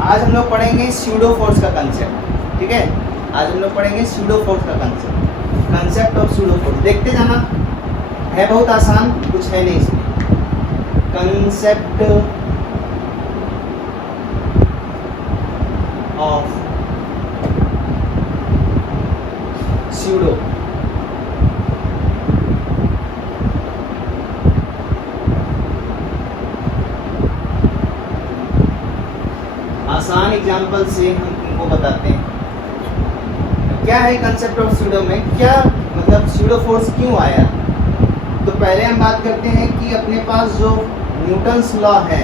आज हम लोग पढ़ेंगे स्यूडो फोर्स का कंसेप्ट, ठीक है। आज हम लोग पढ़ेंगे स्यूडो फोर्स का कंसेप्ट ऑफ स्यूडो फोर्स। देखते जाना, है बहुत आसान, कुछ है नहीं इसमें। कंसेप्ट ऑफ स्यूडो आसान एग्जाम्पल से हम तुमको बताते हैं क्या है कंसेप्ट ऑफ स्यूडो में, क्या मतलब स्यूडो फोर्स क्यों आया। तो पहले हम बात करते हैं कि अपने पास जो न्यूटन्स लॉ है,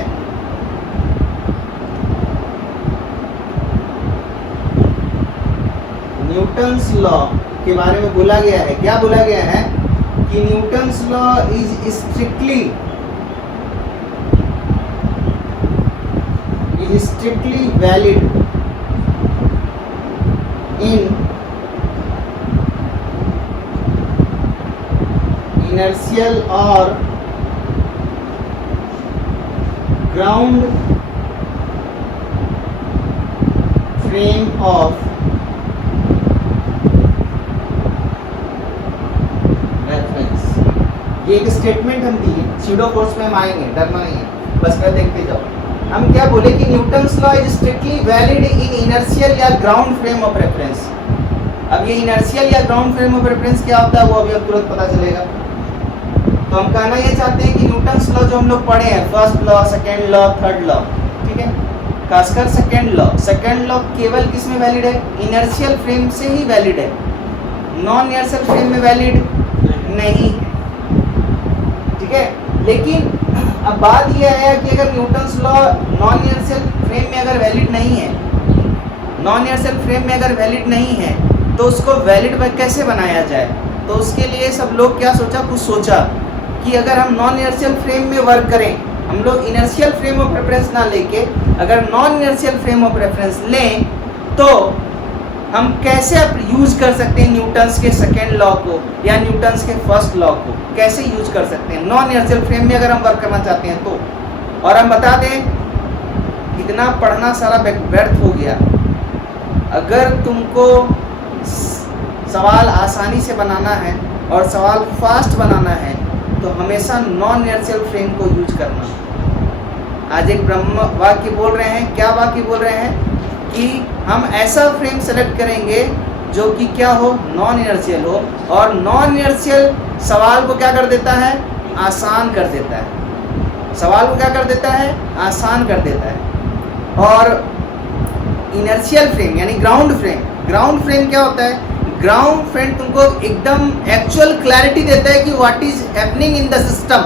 न्यूटन्स लॉ के बारे में बोला गया है। क्या बोला गया है कि Newton's law is strictly valid in inertial or ground frame of reference। ये एक स्टेटमेंट हम दिए, स्यूडो फोर्स में हम आएंगे, डरना नहीं है, बस कर देखते जाओ। हम क्या बोले कि Newton's law is strictly valid in inertial या ग्राउंड फ्रेम ऑफ रेफरेंस। अब ये इनर्शियल या ग्राउंड फ्रेम ऑफ रेफरेंस क्या होता है वो अभी अब तुरंत पता चलेगा। तो हम कहना ये चाहते हैं कि न्यूटन्स लॉ जो हम लोग पढ़े हैं, first law, second law, third law, ठीक है, खासकर सेकेंड लॉ केवल किस में वैलिड है? इनर्शियल फ्रेम से ही वैलिड है, नॉन इनर्शियल फ्रेम में वैलिड नहीं है, ठीक है। लेकिन अब बात यह है कि अगर Newton's law non inertial frame में अगर वैलिड नहीं है, नॉन इनर्शियल फ्रेम में अगर वैलिड नहीं है तो उसको वैलिड कैसे बनाया जाए। तो उसके लिए सब लोग क्या सोचा, कुछ सोचा कि अगर हम नॉन इनर्शियल फ्रेम में वर्क करें, हम लोग इनर्शियल फ्रेम ऑफ रेफरेंस ना लेके अगर non inertial frame of reference लें तो हम कैसे यूज कर सकते हैं न्यूटन्स के सेकेंड लॉ को या न्यूटन्स के फर्स्ट लॉ को, कैसे यूज कर सकते हैं नॉन इनर्शियल फ्रेम में अगर हम वर्क करना चाहते हैं तो। और हम बता दें इतना पढ़ना सारा व्यर्थ हो गया। अगर तुमको सवाल आसानी से बनाना है और सवाल फास्ट बनाना है तो हमेशा नॉन इनर्शियल फ्रेम को यूज करना। आज एक ब्रह्म वाक्य बोल रहे हैं, क्या वाक्य बोल रहे हैं कि हम ऐसा फ्रेम सेलेक्ट करेंगे जो कि क्या हो, नॉन इनर्शियल हो, और नॉन इनर्शियल सवाल को क्या कर देता है, आसान कर देता है। सवाल को क्या कर देता है, आसान कर देता है। और इनर्शियल फ्रेम यानी ग्राउंड फ्रेम क्या होता है, ग्राउंड फ्रेम तुमको एकदम एक्चुअल क्लैरिटी देता है कि what is happening in the system.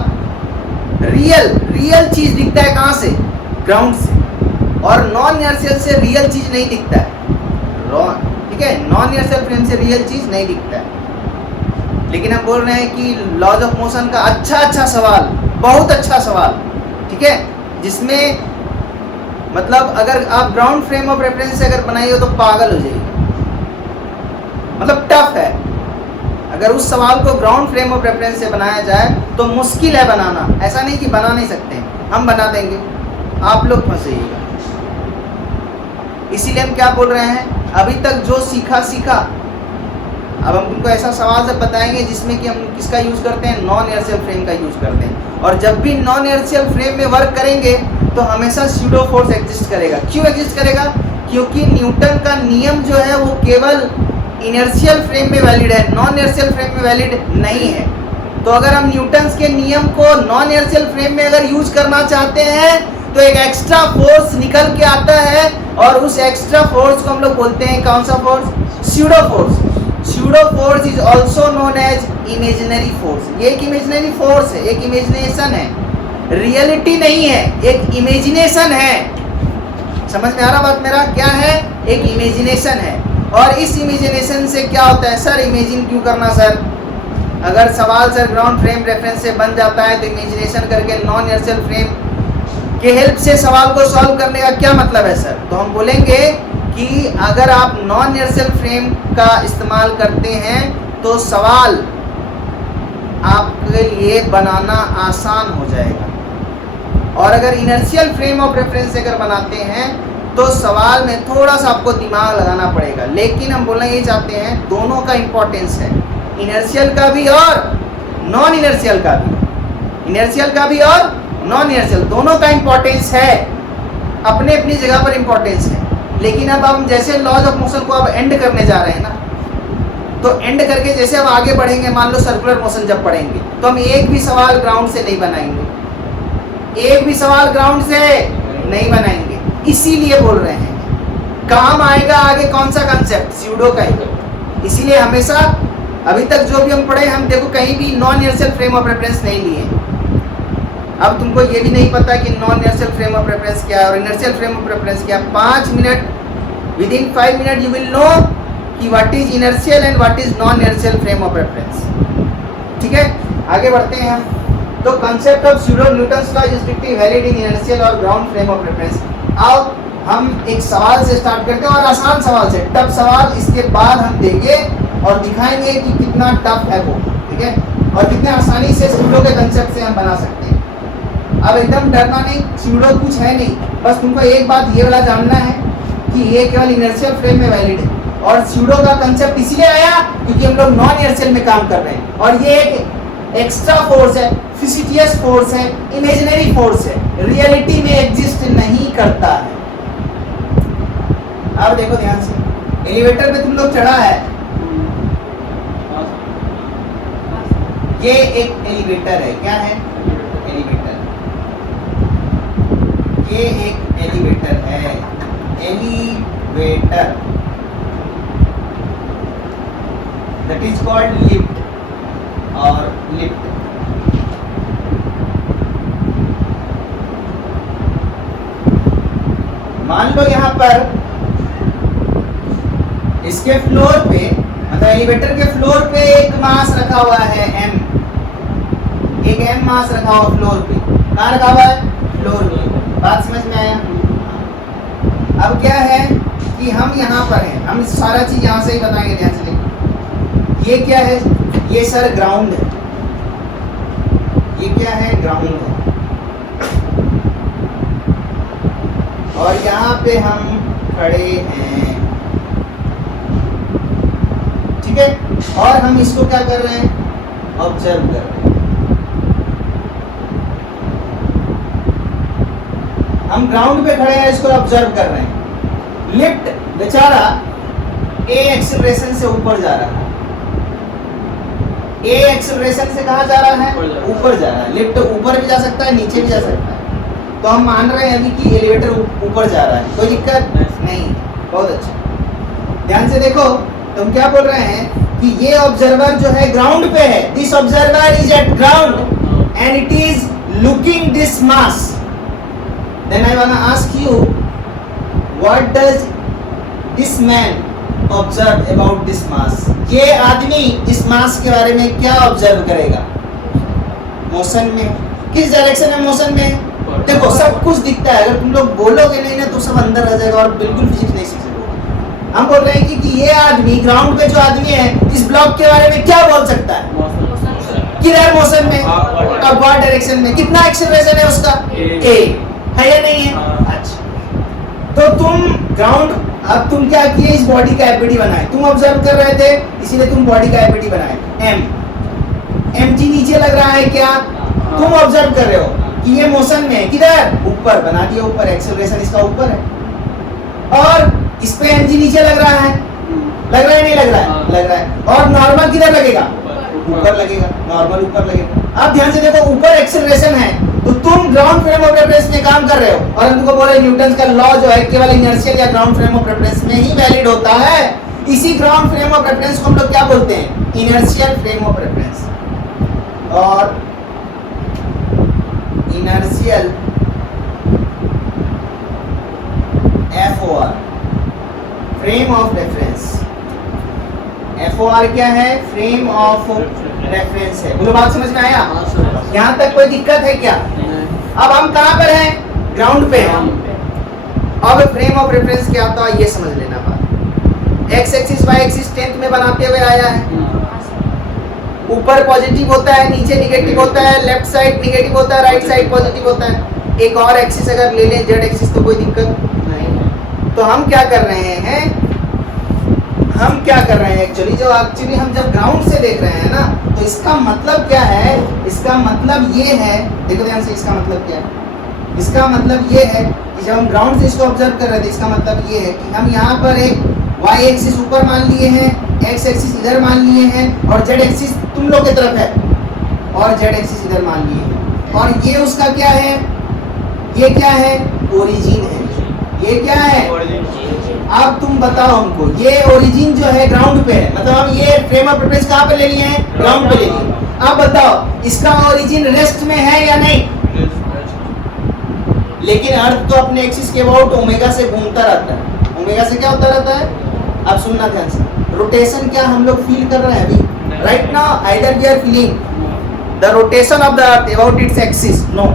Real चीज दिखता है कहाँ से, ग्राउंड से, और नॉन इनर्शियल से रियल चीज नहीं दिखता है, ठीक है। नॉन इनर्शियल फ्रेम से रियल चीज नहीं दिखता है। लेकिन हम बोल रहे हैं कि लॉज ऑफ मोशन का अच्छा सवाल, बहुत अच्छा सवाल, ठीक है, जिसमें मतलब अगर आप ग्राउंड फ्रेम ऑफ रेफरेंस से अगर बनाई हो तो पागल हो जाएगी, मतलब टफ है। अगर उस सवाल को ग्राउंड फ्रेम ऑफ रेफरेंस से बनाया जाए तो मुश्किल है बनाना, ऐसा नहीं कि बना नहीं सकते, हम बना देंगे, आप लोग फंसेगा। इसीलिए हम क्या बोल रहे हैं, अभी तक जो सीखा, अब हम तुमको ऐसा सवाल सब बताएंगे जिसमें कि हम किसका यूज़ करते हैं, नॉन इनर्शियल फ्रेम का यूज़ करते हैं। और जब भी नॉन इनर्शियल फ्रेम में वर्क करेंगे तो हमेशा स्यूडो फोर्स एग्जिस्ट करेगा। क्यों एग्जिस्ट करेगा? क्योंकि न्यूटन का नियम जो है वो केवल इनर्शियल फ्रेम में वैलिड है, नॉन इनर्शियल फ्रेम में वैलिड नहीं है। तो अगर हम न्यूटन्स के नियम को नॉन इनर्शियल फ्रेम में अगर यूज करना चाहते हैं तो एक एक्स्ट्रा फोर्स निकल के आता है, और उस एक्स्ट्रा फोर्स को हम लोग बोलते हैं कौन सा force, pseudo force. Pseudo force is also known as imaginary force. ये एक इमेजिनरी फोर्स है, एक इमेजिनेशन है, रियलिटी नहीं है, एक इमेजिनेशन है। समझ में आ रहा बात मेरा, क्या है, एक इमेजिनेशन है। और इस इमेजिनेशन से क्या होता है, सर इमेजिन क्यों करना सर, अगर सवाल सर ग्राउंड फ्रेम रेफरेंस से बन जाता है तो इमेजिनेशन करके नॉन इनर्शियल फ्रेम के हेल्प से सवाल को सॉल्व करने का क्या मतलब है सर। तो हम बोलेंगे कि अगर आप नॉन इनर्शियल फ्रेम का इस्तेमाल करते हैं तो सवाल आपके लिए बनाना आसान हो जाएगा, और अगर इनर्शियल फ्रेम ऑफ रेफरेंस अगर बनाते हैं तो सवाल में थोड़ा सा आपको दिमाग लगाना पड़ेगा, लेकिन हम बोलना ये चाहते हैं दोनों का इंपॉर्टेंस है, इनर्शियल का भी और नॉन इनर्शियल का भी, इनर्शियल का भी और नॉन इनर्शियल, दोनों का इंपॉर्टेंस है, अपने अपनी जगह पर इंपॉर्टेंस है। लेकिन अब हम जैसे लॉज ऑफ मोशन को अब एंड करने जा रहे हैं ना, तो एंड करके जैसे अब आगे बढ़ेंगे, मान लो सर्कुलर मोशन जब पढ़ेंगे, तो हम एक भी सवाल ग्राउंड से नहीं बनाएंगे, एक भी सवाल ग्राउंड से नहीं बनाएंगे। इसीलिए बोल रहे हैं काम आएगा आगे कौन सा कंसेप्ट, स्यूडो का ही। इसीलिए हमेशा अभी तक जो भी हम पढ़े, हम देखो कहीं भी non inertial frame of reference नहीं लिए। अब तुमको ये भी नहीं पता कि non inertial frame of reference क्या है और इनर्शियल फ्रेम ऑफ रेफरेंस क्या है। 5 minute, within 5 minute you will know कि what is inertial and what is non inertial frame of reference. ठीक है, आगे बढ़ते हैं हम। तो concept of pseudo Newton's law is strictly valid in inertial और ग्राउंड फ्रेम ऑफ रेफरेंस। अब हम एक सवाल से स्टार्ट करते हैं, और आसान सवाल से, टफ सवाल इसके बाद हम देंगे और दिखाएंगे कि कितना टफ है वो, ठीक है, और कितने आसानी से स्यूडो के कंसेप्ट से हम बना सकते हैं। अब एकदम डरना नहीं, स्यूडो कुछ है नहीं, बस तुमको एक बात ये वाला जानना है कि ये केवल इनर्शियल फ्रेम में वैलिड है, और स्यूडो का कंसेप्ट इसलिए आया क्योंकि हम लोग नॉन इनर्शियल में काम कर रहे हैं, और ये एक एक्स्ट्रा फोर्स है, फिजिटियस फोर्स है, इमेजिनरी फोर्स है, रियलिटी में एग्जिस्ट नहीं करता है। अब देखो ध्यान से, एलिवेटर में तुम लोग चढ़ा है, ये एक एलिवेटर है, क्या है, एलिवेटर, ये एक एलिवेटर है, elevator, that is called lift और लिफ्ट। मान लो यहां पर इसके फ्लोर पे, मतलब एलिवेटर के फ्लोर पे एक मास रखा हुआ है m, एक m मास रखा हुआ फ्लोर पे, कहाँ रखा हुआ है, फ्लोर पे। बात समझ में आया? अब क्या है कि हम यहाँ पर हैं, हम सारा चीज यहाँ से ही बताएंगे, ध्यान से देखिए। ये क्या है, ये सर ग्राउंड है, ये क्या है, ग्राउंड है, और यहाँ पे हम खड़े हैं, ठीक है, और हम इसको क्या कर रहे हैं, ऑब्जर्व कर रहे हैं। हम ग्राउंड पे खड़े हैं, इसको ऑब्जर्व कर रहे हैं। लिफ्ट बेचारा ए एक्सेलरेशन से ऊपर जा रहा है, ए एक्सेलरेशन से कहाँ जा रहा है, ऊपर जा रहा है। लिफ्ट ऊपर भी जा सकता है, नीचे भी जा सकता है, तो हम मान रहे हैं अभी कि एलिवेटर ऊपर जा रहा है, कोई दिक्कत नहीं, बहुत अच्छा। ध्यान से देखो, तुम क्या बोल रहे हैं कि ये ऑब्जर्वर जो है ग्राउंड पे है, this observer is at ground and it is looking this mass, then I want to ask you what does this man observe about this mass. ये आदमी इस मास के बारे में क्या ऑब्जर्व करेगा, मोशन में, किस डायरेक्शन में, मोशन में। देखो सब कुछ दिखता है, अगर तुम लोग बोलोगे नहीं ना तो सब अंदर आ जाएगा और बिल्कुल फिजिक्स नहीं सीख सकते। हम बोल रहे हैं कि ये आदमी ग्राउंड पे जो आदमी है इस ब्लॉक के बारे में क्या बोल सकता है, किधर मोशन में, अब व्हाट डायरेक्शन में, कितना एक्सेलरेशन है उसका, ए है या नहीं है। अच्छा, तो तुम ग्राउंड, अब तुम क्या किए, इस बॉडी का एपिटी बनाए, तुम ऑब्जर्व कर रहे थे इसीलिए तुम बॉडी का एपिटी बनाए, एम जी नीचे लग रहा है क्या, तुम ऑब्जर्व कर रहे हो कि ये मोशन में है, किधर, ऊपर बना दिया, ऊपर एक्सेलरेशन इसका ऊपर है, और इस पे एम जी नीचे लग रहा है, लग रहा है नहीं लग रहा है, लग रहा है, और नॉर्मल किधर लगेगा, ऊपर लगेगा, नॉर्मल ऊपर लगेगा। अब ध्यान से देखो, ऊपर एक्सेलरेशन है तो तुम ग्राउंड फ्रेम ऑफ रेफरेंस में काम कर रहे हो, और हम तुमको बोले न्यूटन का लॉ जो है केवल इनर्शियल या ग्राउंड फ्रेम ऑफ रेफरेंस में ही वैलिड होता है। इसी ग्राउंड फ्रेम ऑफ रेफरेंस को हम लोग क्या बोलते हैं, इनर्शियल फ्रेम ऑफ रेफरेंस, और inertial FOR frame of reference. FOR क्या है, फ्रेम ऑफ रेफरेंस है। बोलो बात समझ में आया, यहाँ तक कोई दिक्कत है क्या? अब हम कहाँ पर हैं, ग्राउंड पे हैं। अब फ्रेम ऑफ रेफरेंस क्या होता है ये समझ लेना बात। X axis Y axis 10th में बनाते हुए आया है, ऊपर पॉजिटिव होता है, नीचे निगेटिव होता है, लेफ्ट साइड निगेटिव होता है, राइट साइड पॉजिटिव होता है। एक और एक्सिस अगर ले लें जेड एक्सिस तो कोई दिक्कत नहीं है, तो हम क्या कर रहे हैं, एक्चुअली हम जब ग्राउंड से देख रहे हैं ना, तो इसका मतलब क्या है, इसका मतलब ये है, देखो ध्यान से, इसका मतलब क्या है, इसका मतलब ये है कि जब हम ग्राउंड से इसको ऑब्जर्व कर रहे थे, इसका मतलब ये है कि हम यहाँ पर एक y एक्सिस ऊपर मान लिए हैं, x एक्सिस इधर मान लिए हैं, और z एक्सिस तुम लोग की तरफ है, और z एक्सिस इधर मान लिए हैं, और ये उसका क्या है, ये क्या है, ओरिजिन है, ये क्या है, अब तुम बताओ हमको, ये ओरिजिन जो है ग्राउंड पे है, मतलब हम ये फ्रेम ऑफ रेफरेंस कहाँ पे ले लिए हैं, ग्राउंड पे ले लिए। अब बताओ इसका ओरिजिन रेस्ट में है या नहीं, लेकिन अर्थ तो अपने एक्सिस के अबाउट ओमेगा से घूमता रहता है, ओमेगा से क्या होता रहता है, अब सुनना ध्यान से, रोटेशन क्या हम लोग फील कर रहे हैं अभी, right now either we are feeling the rotation of the earth about its axis, no,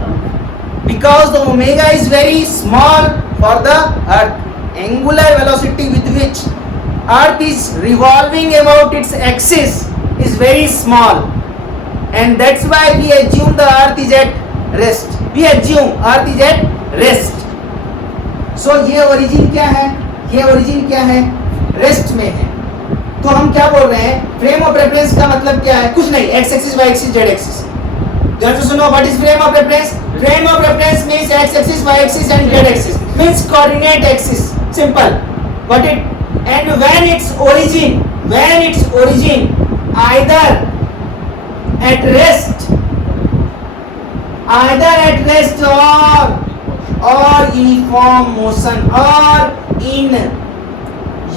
because the omega is very small for the earth, angular velocity with which earth is revolving about its axis is very small, and that's why we assume the earth is at rest, we assume earth is at rest. So ये origin क्या है, ये origin क्या है, rest में है। तो हम क्या बोल रहे हैं, फ्रेम ऑफ रेफरेंस का मतलब क्या है, कुछ नहीं, X axis Y axis Z axis. ध्यान से सुनो, what is frame of reference, frame of reference means X axis Y axis and Z axis, means coordinate axis, simple, got it. And when its origin either at rest or uniform motion, or in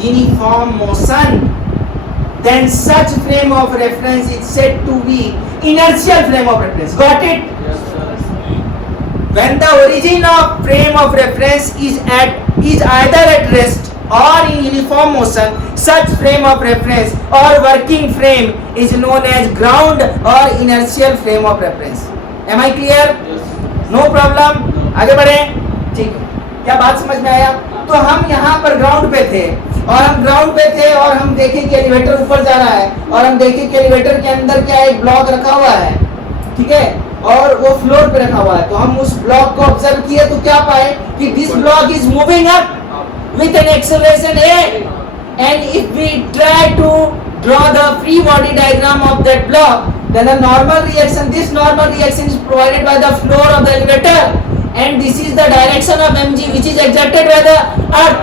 uniform motion, then such frame of reference is said to be inertial frame of reference. Got it? Yes, sir. When the origin of frame of reference is either at rest or in uniform motion, such frame of reference or working frame is known as ground or inertial frame of reference. Am I clear? Yes, sir. No problem, आगे बढ़े, ठीक है, क्या बात समझ में आया। तो हम यहाँ पर ग्राउंड पे थे, और हम देखे कि एलिवेटर ऊपर जा रहा है, और हम देखे कि एलिवेटर के अंदर क्या एक ब्लॉक रखा हुआ है, ठीक है, और वो फ्लोर पे रखा हुआ है। तो हम उस ब्लॉक को ऑब्जर्व किए तो क्या पाए कि this block is moving up with an acceleration a, and if we try to draw the free body diagram of that block, then this normal reaction is provided by the floor of the elevator, and this is the direction of mg which is exerted by the earth,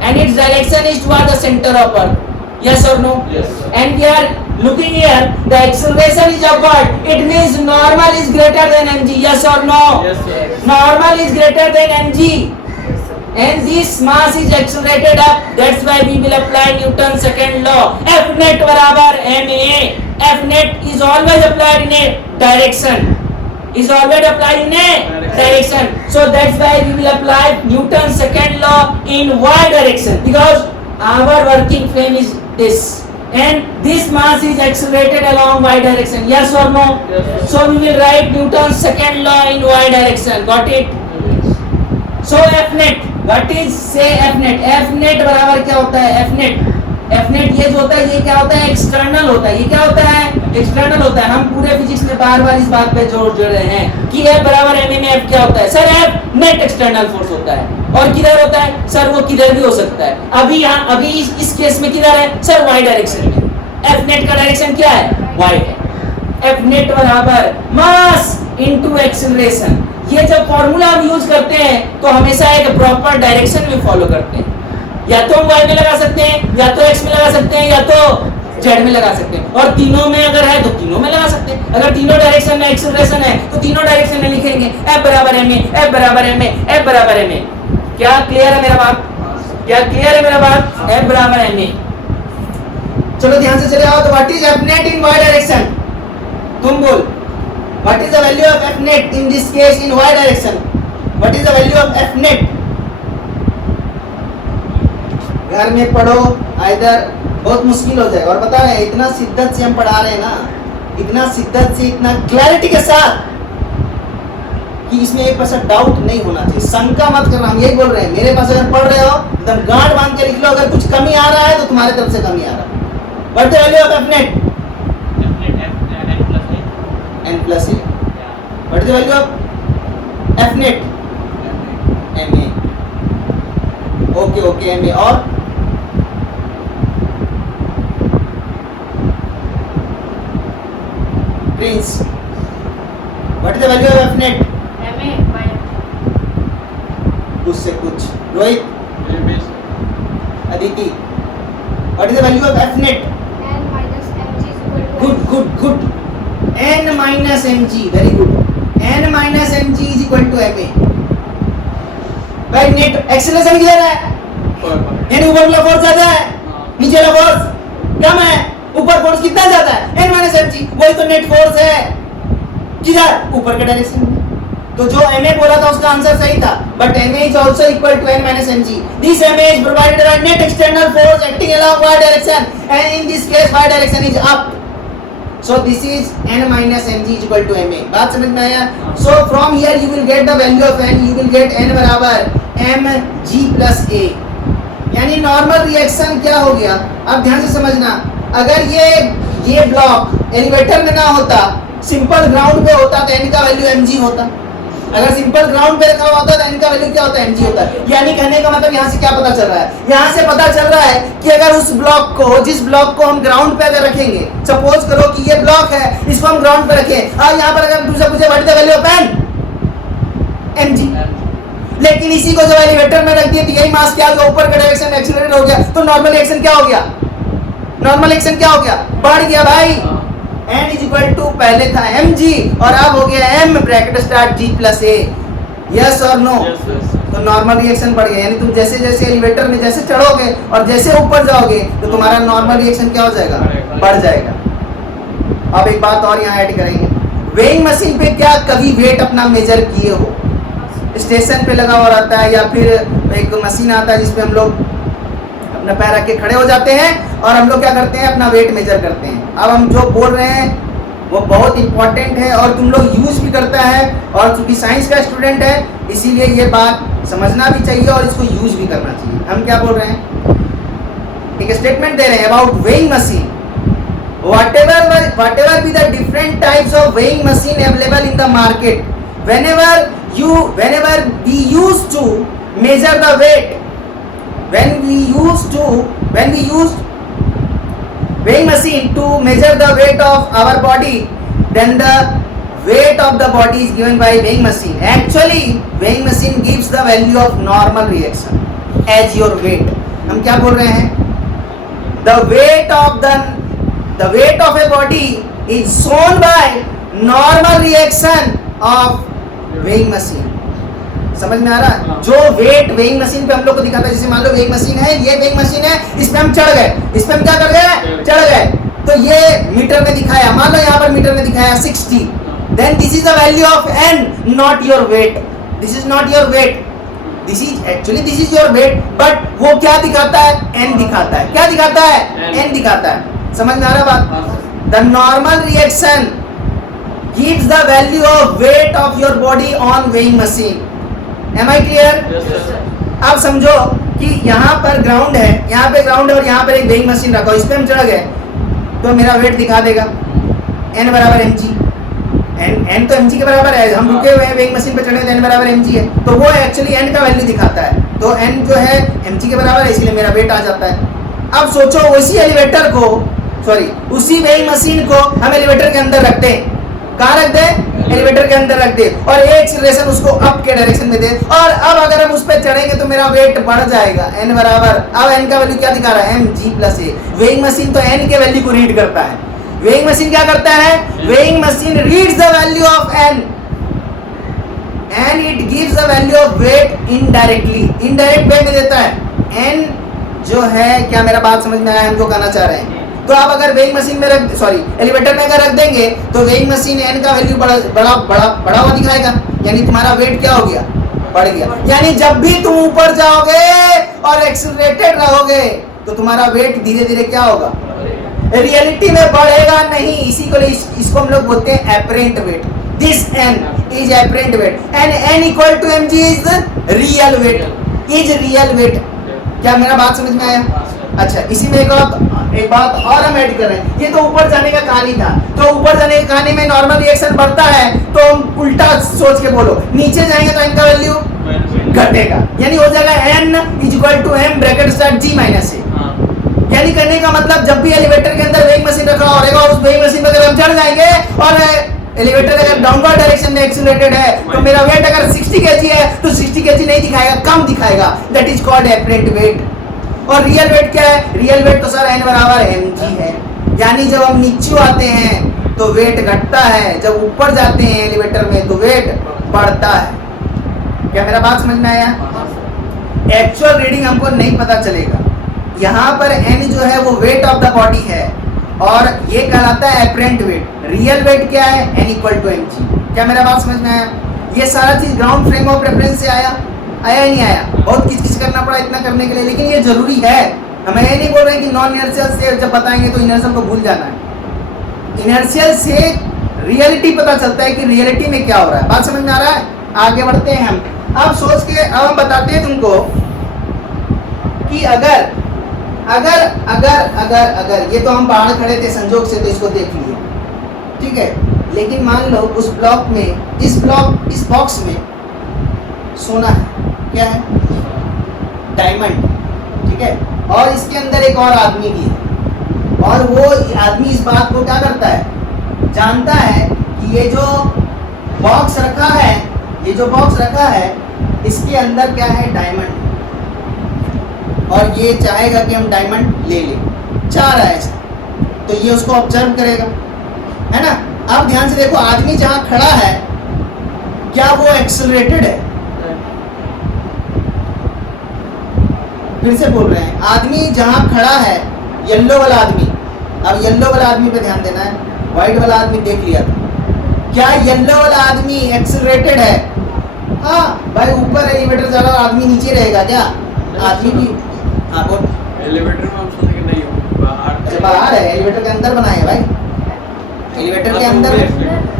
and its direction is toward the center of earth. Yes or no? Yes, sir. And we are looking here, the acceleration is upward, it means normal is greater than mg. Yes or no? Yes, sir. Normal is greater than mg, and this mass is accelerated up. That's why we will apply Newton's second law, F net बराबर ma. F net is always applied in a direction, so that's why we will apply Newton's second law in y direction, because our working frame is this, and this mass is accelerated along y direction. Yes or no? Yes, sir. So we will write Newton's second law in y direction. Got it? So F net, what is say F net? F net बराबर क्या होता है, F net ये जो होता है, ये क्या होता है, एक्सटर्नल होता है। ये क्या होता है, एक्सटर्नल होता है। हम पूरे फिजिक्स में बार बार इस बात पे जोर दे रहे हैं कि F बराबर m में F क्या होता है, sir F net external force होता है। और किधर होता है, सर वो किधर भी हो सकता है। अभी इस केस में किधर है, सर y डायरेक्शन में। F नेट का डायरेक्शन क्या है, y है। F नेट बराबर मास इनटू एक्सेलरेशन। ये जब फॉर्मूला हम यूज करते हैं तो हमेशा एक प्रॉपर डायरेक्शन में फॉलो करते हैं। या तो हम y में लगा सकते हैं, या तो x में लगा सकते हैं, या तो z में लगा सकते हैं, और तीनों में अगर है तो तीनों में लगा सकते हैं। अगर तीनों डायरेक्शन में एक्सेलरेशन है तो तीनों डायरेक्शन में लिखेंगे F बराबर ma, F बराबर ma, F बराबर ma। क्या क्लियर है मेरा बात, क्या क्लियर है मेरा बात, F बराबर ma। चलो ध्यान से चले आओ। तो what is F net in y direction, तुम बोल, what is the value of F net in this case in y direction? What is the value of F net? घर में पढ़ो, आइदर बहुत मुश्किल हो जाएगा। और बता रहे हैं इतना शिद्दत से हम पढ़ा रहे हैं ना, इतना शिद्दत से, इतना क्लैरिटी के साथ कि इसमें 1% डाउट नहीं होना चाहिए। शंका मत करना, हम यही बोल रहे हैं। मेरे पास अगर पढ़ रहे हो एकदम गांठ बांध के लिख लो, अगर कुछ कमी आ रहा है तो तुम्हारे तरफ से कमी आ रहा है। What is the value of F net? n plus a. What is the value of F net? ma. Okay okay m a और Prince what is the value of F net? कुछ से कुछ Rohit Aditi what is the value of F net? Good good good n minus mg very good n minus mg is equal to ma भाई net acceleration किधर है? यानी ऊपर वाला force ज्यादा है नीचे वाला फोर्स कम है ऊपर फोर्स कितना ज्यादा है n minus mg वही तो नेट फोर्स है किधर ऊपर के डायरेक्शन में तो जो ma बोला था उसका आंसर सही था but ma is also equal to n minus mg this ma is provided by net external force acting along y direction and in this case y direction is up so this is n minus mg is equal to ma बात समझ में आया so from here you will get the value of n you will get n बराबर mg plus a यानी normal reaction क्या हो गया अब ध्यान से समझना अगर ये ब्लॉक एलिवेटर में ना होता सिंपल ग्राउंड पे होता तो n का वैल्यू mg होता अगर सिंपल ग्राउंड पे रखा होता तो n का वैल्यू क्या होता है mg होता है यानी कहने का मतलब यहाँ से क्या पता चल रहा है यहाँ से पता चल रहा है कि अगर उस ब्लॉक को जिस ब्लॉक को हम ग्राउंड पे अगर रखेंगे सपोज करो कि ये ब्लॉक है इसको हम ग्राउंड पे रखें और यहाँ पर अगर दूसरा पूछे what is the value of n mg लेकिन इसी को जब एलिवेटर में रख दिए तो यही मास क्या हो गया ऊपर का डायरेक्शन एक्सीलरेट हो गया तो नॉर्मल रिएक्शन क्या हो गया नॉर्मल रिएक्शन क्या हो गया बढ़ गया भाई n इज इक्वल टू पहले था mg और अब हो गया m bracket start g plus a yes और नो तो नॉर्मल रिएक्शन बढ़ गया यानी तुम जैसे जैसे एलिवेटर में जैसे चढ़ोगे और जैसे ऊपर जाओगे तो तुम्हारा नॉर्मल रिएक्शन क्या हो जाएगा बढ़ जाएगा अब एक बात और यहाँ ऐड करेंगे वेइंग मशीन पे क्या कभी वेट अपना मेजर किए हो स्टेशन पे लगा हुआ रहता है या फिर एक मशीन आता है जिसपे हम लोग अपना पैर रख के खड़े हो जाते हैं और हम लोग क्या करते हैं अपना वेट मेजर करते हैं अब हम जो बोल रहे हैं वो बहुत इंपॉर्टेंट है और तुम लोग यूज भी करता है और चूंकि साइंस का स्टूडेंट है इसीलिए ये बात समझना भी चाहिए और इसको यूज भी करना चाहिए हम क्या बोल रहे हैं एक स्टेटमेंट दे रहे हैं about weighing machine whatever be the different types of weighing machine available in the market whenever we used to measure the weight when we used weighing machine to measure the weight of our body then the weight of the body is given by weighing machine actually weighing machine gives the value of normal reaction as your weight हम क्या बोल रहे हैं the weight of a body is shown by normal reaction of weighing machine समझ में आ रहा है जो वेट वेइंग मशीन पे हम लोग को दिखाता है जैसे मान लो वेइंग मशीन है ये वेइंग मशीन है इस पे हम चढ़ गए इस पे हम क्या कर गए चढ़ गए तो ये मीटर में दिखाया मान लो यहाँ पर मीटर में दिखाया 60 then this is the value of n not your weight this is not your weight this is your weight but वो क्या दिखाता है n दिखाता है क्या दिखाता है n दिखाता है समझ में आ रहा बात the normal reaction gives the value of weight of your body on weighing machine am I clear yes sir अब समझो कि यहाँ पर ग्राउंड है यहाँ पे ग्राउंड है और यहाँ पर एक वेइंग मशीन रखा हो इस पे हम चढ़ गए तो मेरा वेट दिखा देगा n बराबर mg n तो mg के बराबर है हम रुके हुए हैं वेइंग मशीन पे चढ़े तो n बराबर mg है तो वो एक्चुअली n का वैल्यू दिखाता है तो n जो है mg के बराबर है इसलिए मेरा वेट आ जाता है अब सोचो उसी वेइंग मशीन को हम एलिवेटर के अंदर रखते हैं कहाँ रख दे एलिवेटर के अंदर रख दे और एक एक्सीलरेशन उसको अप के डायरेक्शन में दे और अब अगर हम उस पर चढ़ेंगे तो मेरा वेट बढ़ जाएगा n बराबर अब n का वैल्यू क्या दिखा रहा है mg plus a weighing machine तो n के वैल्यू को रीड करता है वेइंग मशीन क्या करता है weighing machine reads the value of n and it gives the value of weight indirectly indirect way में देता है n जो है क्या मेरा बात समझ में आया हम जो कहना चाह रहे हैं तो आप अगर वेइंग मशीन में एलिवेटर में अगर रख देंगे तो वेइंग मशीन n का वैल्यू बड़ा हुआ दिखाएगा यानी तुम्हारा वेट क्या हो गया बढ़ गया यानी जब भी तुम ऊपर जाओगे और एक्सीलरेटेड रहोगे तो तुम्हारा वेट धीरे धीरे क्या होगा रियलिटी में बढ़ेगा नहीं इसी को इसको हम लोग बोलते हैं apparent weight this n is apparent weight and n equal to mg is real weight क्या मेरा बात समझ में आया अच्छा इसी में एक बात और हम ऐड कर रहे हैं ये तो ऊपर जाने का कहानी था तो ऊपर जाने की कहानी में नॉर्मल रिएक्शन बढ़ता है तो हम उल्टा सोच के बोलो नीचे जाएंगे तो इनका वैल्यू घटेगा, यानी हो जाएगा n equal to m bracket start g minus a। यानी करने का मतलब जब भी एलिवेटर के अंदर वेइंग मशीन रखा रहेगा और उस वेइंग मशीन पर अगर हम चढ़ जाएंगे और एलिवेटर अगर डाउनवर्ड डायरेक्शन में एक्सीलरेटेड है तो मेरा वेट अगर 60 kg है तो 60 kg नहीं दिखाएगा, कम दिखाएगा, that is called apparent wait. और रियल वेट क्या है? रियल वेट तो सर n बराबर mg है, यानी जब हम नीचे आते हैं तो वेट घटता है, जब ऊपर जाते हैं एलिवेटर में तो वेट बढ़ता है। क्या मेरा बात समझ में आया? एक्चुअल रीडिंग हमको नहीं पता चलेगा, यहाँ पर n जो है वो वेट ऑफ द बॉडी है और ये कहलाता है एपरेंट वेट। रियल वेट क्या है? n equal to mg। क्या मेरा बात समझ में आया? ये सारा चीज ग्राउंड फ्रेम ऑफ रेफरेंस से आया नहीं आया? बहुत किच करना पड़ा इतना करने के लिए, लेकिन ये जरूरी है। हम ये नहीं बोल रहे कि नॉन इनर्शियल से जब बताएंगे तो इनर्शियल को भूल जाना है। इनर्शियल से रियलिटी पता चलता है कि रियलिटी में क्या हो रहा है। बात समझ में आ रहा है? आगे बढ़ते हैं हम। अब सोच के अब हम बताते हैं तुमको कि अगर अगर अगर अगर अगर ये तो हम बाहर खड़े थे संजोग से तो इसको देख लिए, ठीक है, लेकिन मान लो उस ब्लॉक में इस बॉक्स में सोना है, क्या है? डायमंड, ठीक है, और इसके अंदर एक और आदमी भी है और वो आदमी इस बात को क्या करता है? जानता है कि ये जो बॉक्स रखा है इसके अंदर क्या है? डायमंड, और ये चाहेगा कि हम डायमंड ले लें, चाह रहा है ऐसा, तो ये उसको ऑब्जर्व करेगा, है ना? अब ध्यान से देखो, आदमी जहां खड़ा है क्या वो एक्सेलरेटेड है? फिर से बोल रहे हैं, आदमी जहां खड़ा है, येलो वाला आदमी, अब येलो वाला आदमी पे ध्यान देना है, व्हाइट वाला आदमी देख लिया था, क्या येलो वाला आदमी एक्सेलरेटेड है? हाँ भाई, ऊपर एलिवेटर जा रहा आदमी नीचे रहेगा क्या? आदमी भी, हाँ बोल। एलिवेटर में हम सोचे कि नहीं हो, बाहर है, एलिवेटर के अंदर बनाए भाई, एलिवेटर के अंदर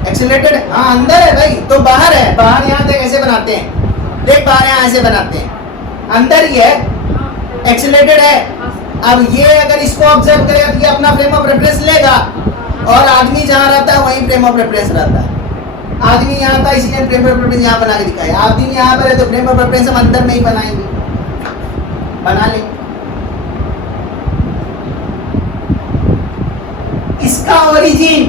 एक्सेलरेटेड, हाँ अंदर है भाई, तो बाहर है, बाहर यहाँ तक ऐसे बनाते हैं, देख बाहर यहाँ ऐसे बनाते हैं, अंदर ही है, एक्सेलरेटेड है। अब ये अगर इसको ऑब्जर्व करेगा तो ये अपना फ्रेम ऑफ रेफरेंस लेगा और आदमी जहाँ रहता है वहीं फ्रेम ऑफ रेफरेंस रहता है। आदमी यहाँ था इसलिए फ्रेम ऑफ रेफरेंस यहाँ बना के दिखाया, आदमी यहाँ पर है तो फ्रेम ऑफ रेफरेंस हम अंदर में ही बनाएंगे, बना ले। इसका ओरिजिन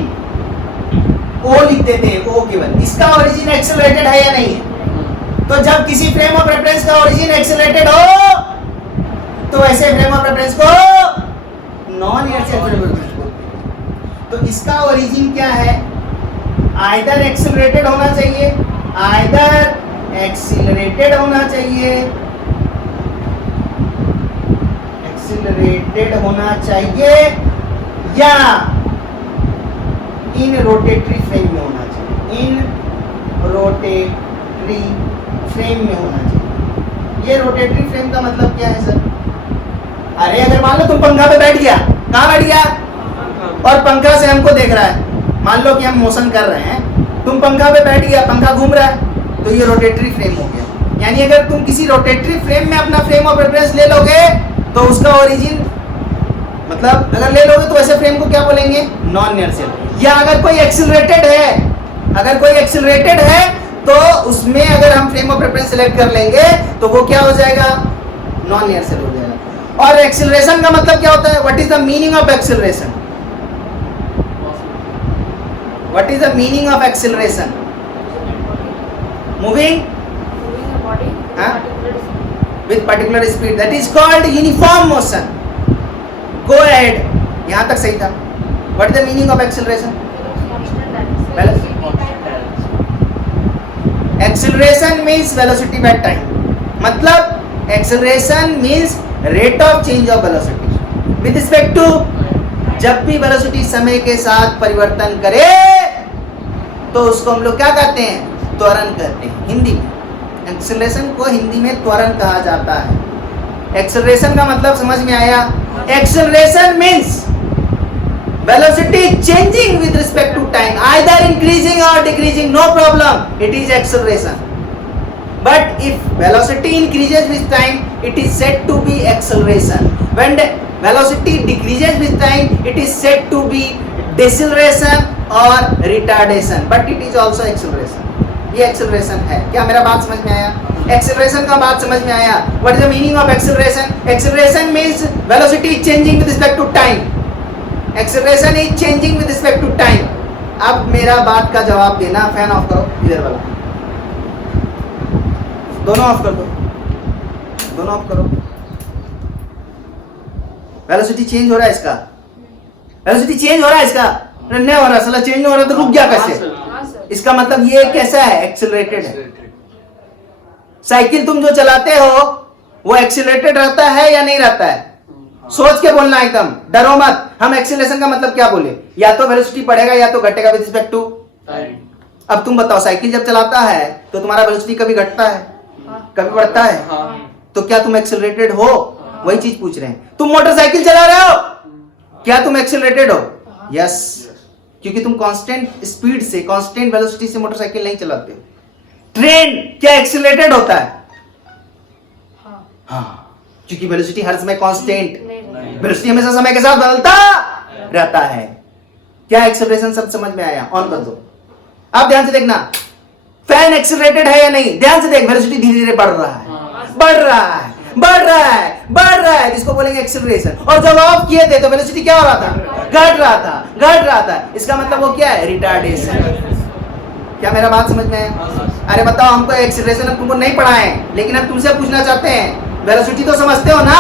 ओ लिख देते हैं, ओ केवल, इसका ओरिजिन एक्सेलरेटेड है या नहीं है? तो जब किसी फ्रेम ऑफ रेफरेंस का ओरिजिन एक्सेलरेटेड हो तो ऐसे फ्रेम ऑफ रेफरेंस को non inertial frame of reference बोलते हैं। तो इसका ओरिजिन क्या है? आइदर एक्सेलरेटेड होना चाहिए, आइदर एक्सीलरेटेड होना चाहिए, एक्सीलरेटेड होना चाहिए, या इन रोटेटरी फ्रेम में होना चाहिए, इन रोटेटरी फ्रेम में होना चाहिए। ये रोटेटरी फ्रेम का मतलब क्या है सर? अरे अगर मान लो तुम पंखा पे बैठ गया, कहाँ बैठ गया? और पंखा से हमको देख रहा है, मान लो कि हम मोशन कर रहे हैं, तुम पंखा पे बैठ गया, पंखा घूम रहा है, तो ये रोटेटरी फ्रेम हो गया। यानी अगर तुम किसी रोटेटरी फ्रेम में अपना फ्रेम ऑफ रेफरेंस ले लोगे तो उसका ओरिजिन, मतलब अगर ले लोगे तो ऐसे फ्रेम को क्या बोलेंगे? Non inertial. या अगर कोई एक्सीलरेटेड है, अगर कोई एक्सीलरेटेड है तो उसमें अगर हम फ्रेम ऑफ रेफरेंस सेलेक्ट कर लेंगे तो वो क्या हो जाएगा? नॉन इनर्शियल हो जाएगा। और एक्सीलरेशन का मतलब क्या होता है? What is the meaning of acceleration? What is the meaning of acceleration? Moving with particular speed, that is called uniform motion. Go ahead, यहाँ तक सही था। What is the meaning of acceleration? Acceleration means velocity by time. मतलब acceleration means rate of change of velocity with respect to, जब भी velocity समय के साथ परिवर्तन करे तो उसको हम लोग क्या कहते हैं? त्वरण कहते हैं हिंदी में। एक्सेलरेशन को हिंदी में त्वरण कहा जाता है। एक्सेलरेशन का मतलब समझ में आया? Acceleration means velocity changing with respect to time, either increasing और decreasing, no problem, it is acceleration. But if velocity increases with time, it is said to be acceleration. When velocity decreases with time, it is said to be deceleration और retardation, but it is also acceleration. ये acceleration है। क्या मेरा बात समझ में आया? Acceleration का बात समझ में आया? What is the meaning of acceleration? Acceleration means velocity is changing with respect to time. Acceleration is changing with respect to time. अब मेरा बात का जवाब देना। फैन ऑफ करो, इधर वाला दोनों ऑफ कर दो, दोनों ऑफ करो। वेलोसिटी चेंज हो रहा है इसका, वेलोसिटी चेंज हो रहा है इसका, नहीं हो रहा, साला चेंज हो रहा तो रुक गया कैसे? इसका मतलब ये कैसा है? एक्सेलरेटेड है। साइकिल तुम जो चलाते हो वो एक्सेलरेटेड रहता है या नहीं रहता है? सोच के बोलना, एकदम डरो मत। हम एक्सेलरेशन का मतलब क्या बोले? या तो वेलोसिटी बढ़ेगा या तो घटेगा विद रिस्पेक्ट टू टाइम। अब तुम बताओ, साइकिल जब चलाता है तो तुम्हारा वेलोसिटी कभी घटता है, कभी बढ़ता है? तो क्या तुम एक्सेलरेटेड हो? वही चीज पूछ रहे हैं। तुम मोटरसाइकिल चला रहे हो, क्या तुम एक्सेलरेटेड हो? यस, क्योंकि तुम कांस्टेंट स्पीड से, कांस्टेंट वेलोसिटी से मोटरसाइकिल नहीं चलाते हो। ट्रेन क्या एक्सेलरेटेड होता है? हाँ, क्योंकि वेलोसिटी हर समय कांस्टेंट, वेलोसिटी हमेशा समय के साथ बदलता रहता है। क्या एक्सेलरेशन सब समझ में आया? ऑन कर दो। अब ध्यान से देखना, फैन एक्सेलरेटेड है या नहीं? ध्यान से देख, वेलोसिटी धीरे धीरे बढ़ रहा है, बढ़ रहा है, बढ़ रहा है, बढ़ रहा है, जिसको बोलेंगे एक्सेलरेशन। और जब ऑफ किए थे तो वेलोसिटी क्या हो रहा था? घट रहा था, घट रहा था। इसका मतलब वो क्या है? रिटार्डेशन। क्या मेरा बात समझ में है? अरे बताओ, हमको एक्सेलरेशन अब तुमको नहीं पढ़ाए, लेकिन अब तुमसे पूछना चाहते हैं, वेलोसिटी तो समझते हो ना?